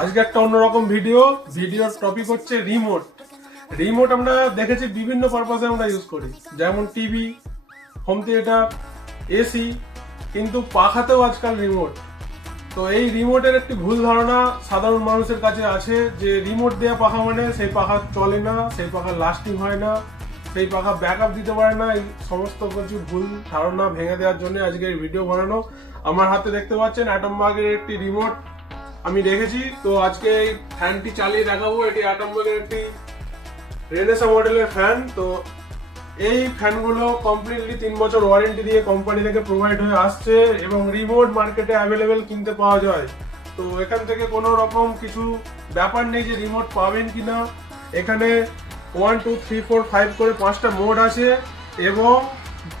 আজকে একটা অন্যরকম ভিডিওর টপিক হচ্ছে রিমোট আমরা দেখেছি বিভিন্ন পারপাসে আমরা ইউজ করি, যেমন টিভি, হোম থিয়েটার, এসি, কিন্তু পাখাতেও আজকাল রিমোট। তো এই রিমোটের একটি ভুল ধারণা সাধারণ মানুষের কাছে আছে যে রিমোট দেওয়া পাখা মানে সেই পাখা চলে না, সেই পাখা লাস্টিং হয় না, সেই পাখা ব্যাকআপ দিতে পারে না। এই সমস্ত কিছু ভুল ধারণা ভেঙে দেওয়ার জন্য আজকে এই ভিডিও বানানো। আমার হাতে দেখতে পাচ্ছেন অ্যাটমবার্গের একটি রিমোট আমি রেখেছি। তো আজকে এই ফ্যানটি চালিয়ে দেখাবো। এটি অ্যাটমবার্গের একটি রেনেসা মডেলের ফ্যান। তো এই ফ্যানগুলো কমপ্লিটলি 3 বছর ওয়ারেন্টি দিয়ে কোম্পানি থেকে প্রোভাইড হয়ে আসছে এবং রিমোট মার্কেটে অ্যাভেলেবেল কিনতে পাওয়া যায়। তো এখান থেকে কোনো রকম কিছু ব্যাপার নেই যে রিমোট পাবেন কিনা। এখানে 1 2 3 4 5 করে 5টা মোড আছে এবং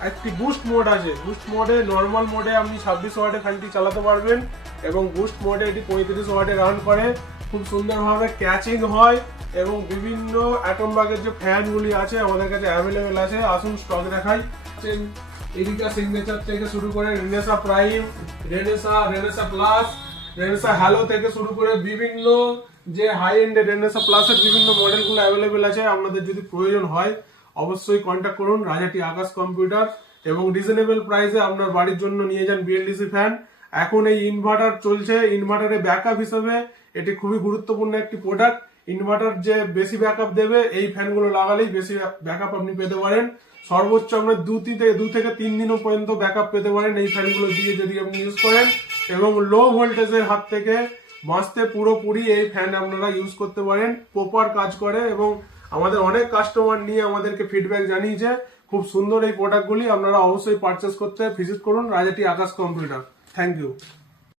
একটি বুস্ট মোড আছে। বুস্ট মোডে, নর্মাল মোডে আপনি 26 ওয়াটে ফ্যানটি চালাতে পারবেন এবং বুস্ট মোডে এটি 35 ওয়াটে রান করে। খুব সুন্দরভাবে ক্যাচিং হয় এবং বিভিন্ন অ্যাটমবার্গের যে ফ্যানগুলি আছে আমাদের কাছে অ্যাভেলেবেল আছে। আসুন স্টক দেখাই। এরিকা সিগনেচার থেকে শুরু করে Renaissance prime, Renaissance plus, Renaissance hello থেকে শুরু করে বিভিন্ন যে হাই এন্ড রেনেসা প্লাসের বিভিন্ন মডেলগুলো অ্যাভেলেবেল আছে। আপনাদের যদি প্রয়োজন হয় অবশ্যই কন্ট্যাক্ট করুন রাজাটি আকাশ কম্পিউটার এবং রিজনেবল প্রাইসে আপনার বাড়ির জন্য নিয়ে যান বিএলডিসি ফ্যান। এখন এই ইনভার্টার চলছে, ইনভার্টারের ব্যাকআপ হিসেবে এটি খুবই গুরুত্বপূর্ণ একটি প্রোডাক্ট। ইনভার্টার যে বেশি ব্যাকআপ দেবে এই ফ্যানগুলো লাগালেই বেশি ব্যাকআপ আপনি পেতে পারেন। সর্বোচ্চ আপনার 2 থেকে 3 দিনও পর্যন্ত ব্যাকআপ পেতে পারেন এই ফ্যানগুলো দিয়ে যদি আপনি ইউজ করেন। এবং লো ভোল্টেজের হাত থেকে বাঁচতে পুরোপুরি এই ফ্যান আপনারা ইউজ করতে পারেন। প্রপার কাজ করে এবং আমাদের অনেক কাস্টমার নিয়ে আমাদেরকে ফিডব্যাক জানিয়েছে খুব সুন্দর এই প্রোডাক্টগুলি। আপনারা অবশ্যই পারচেস করতে ভিজিট করুন রাজাটি আকাশ কম্পিউটার। Thank you.